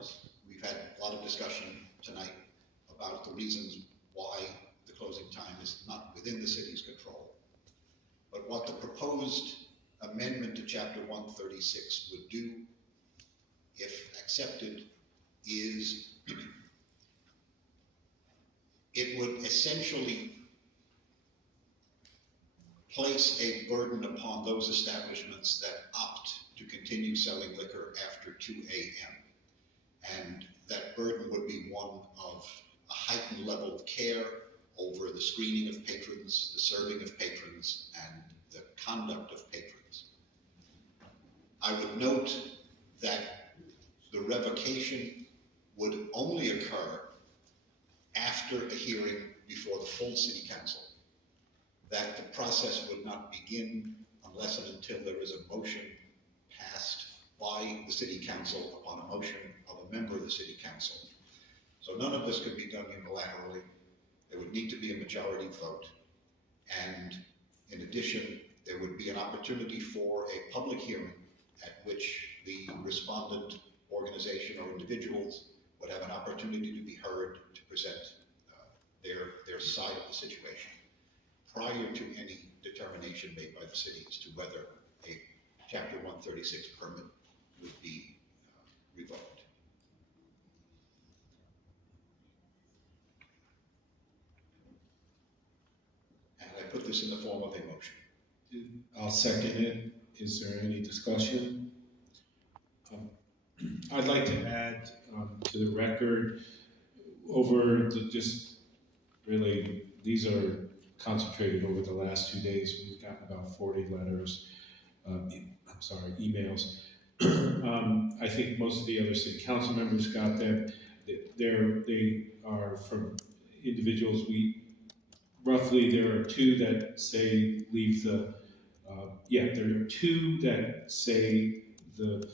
bars. We've had a lot of discussion tonight about the reasons why the closing time is not within the city's control. But what the proposed amendment to Chapter 136 would do, if accepted, is it would essentially place a burden upon those establishments that opt to continue selling liquor after 2 a.m. And that burden would be one of a heightened level of care over the screening of patrons, the serving of patrons, and the conduct of patrons. I would note that the revocation would only occur after a hearing before the full city council, that the process would not begin unless and until there is a motion passed by the city council upon a motion of a member of the city council. So none of this could be done unilaterally. There would need to be a majority vote. And in addition, there would be an opportunity for a public hearing at which the respondent organization or individuals would have an opportunity to be heard to present their side of the situation prior to any determination made by the city as to whether a Chapter 136 permit would be revoked. And I put this in the form of a motion. I'll second it. Is there any discussion? I'd like to add to the record, really, these are concentrated over the last 2 days. We've gotten about 40 letters, emails. I think most of the other city council members got them. They are from individuals. Roughly there are two that say leave the, there are two that say the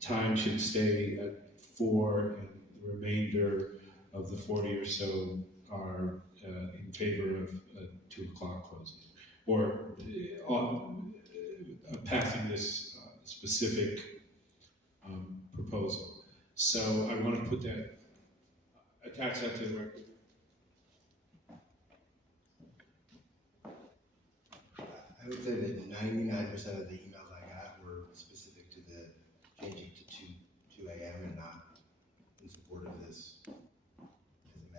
time should stay at 4, and the remainder of the 40 or so are in favor of 2 o'clock closing, or passing this specific proposal. So I want to put that, attach that to the record. I would say that 99% of the emails I got were specific to the changing to 2 a.m. and not in support of this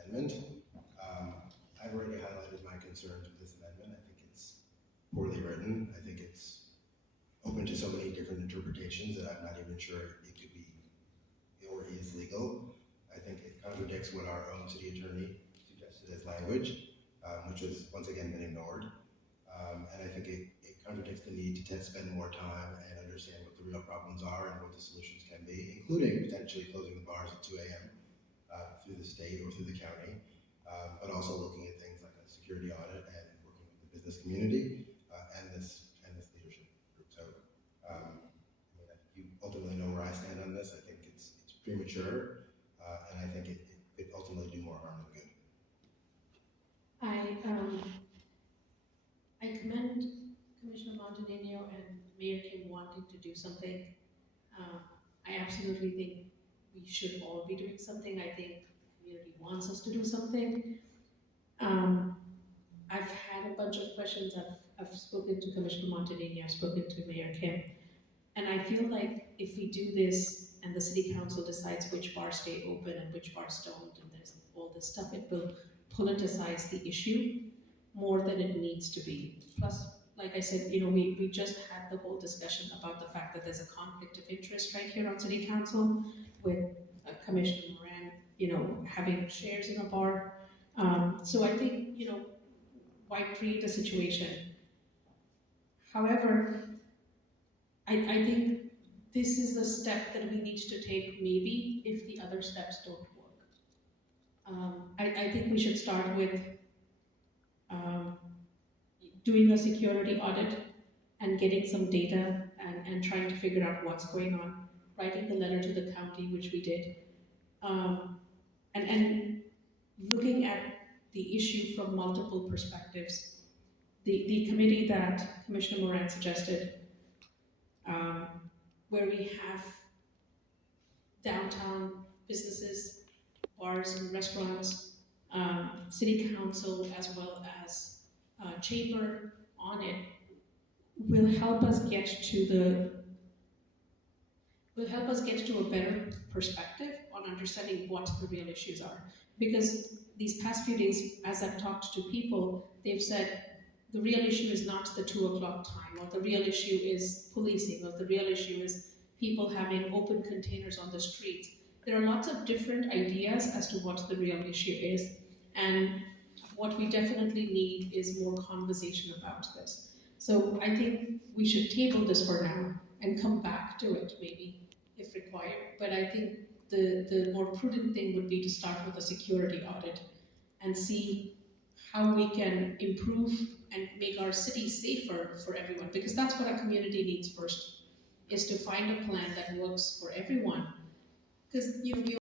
amendment. I've already highlighted my concerns with this amendment. I think it's poorly written. I think it's open to so many different interpretations that I'm not even sure it could be or is legal. I think it contradicts what our own city attorney suggested as language, which has once again been ignored. And I think it contradicts the need to spend more time and understand what the real problems are and what the solutions can be, including potentially closing the bars at 2 a.m. Through the state or through the county, but also looking at things like a security audit and working with the business community and this leadership group. So I mean, you ultimately know where I stand on this. I think it's premature, and I think it could ultimately do more harm than good. I commend Commissioner Montagnino and Mayor Kim wanting to do something. I absolutely think we should all be doing something. I think the community wants us to do something. I've had a bunch of questions. I've spoken to Commissioner Montagnino, I've spoken to Mayor Kim, and I feel like if we do this and the City Council decides which bars stay open and which bars don't, and there's all this stuff, it will politicize the issue more than it needs to be. Plus, like I said, we just had the whole discussion about the fact that there's a conflict of interest right here on City Council with Commissioner Moran, having shares in a bar. So I think, why create a situation? However, I think this is the step that we need to take maybe if the other steps don't work. I think we should start with doing a security audit and getting some data and trying to figure out what's going on, writing the letter to the county, which we did, and looking at the issue from multiple perspectives. The committee that Commissioner Moran suggested, where we have downtown businesses, bars and restaurants, city council as well as chamber on it will help us get to a better perspective on understanding what the real issues are. Because these past few days, as I've talked to people, they've said the real issue is not the 2 o'clock time, or the real issue is policing, or the real issue is people having open containers on the streets. There are lots of different ideas as to what the real issue is, and what we definitely need is more conversation about this. So I think we should table this for now and come back to it maybe if required. But I think the more prudent thing would be to start with a security audit and see how we can improve and make our city safer for everyone, because that's what our community needs first, is to find a plan that works for everyone. Because we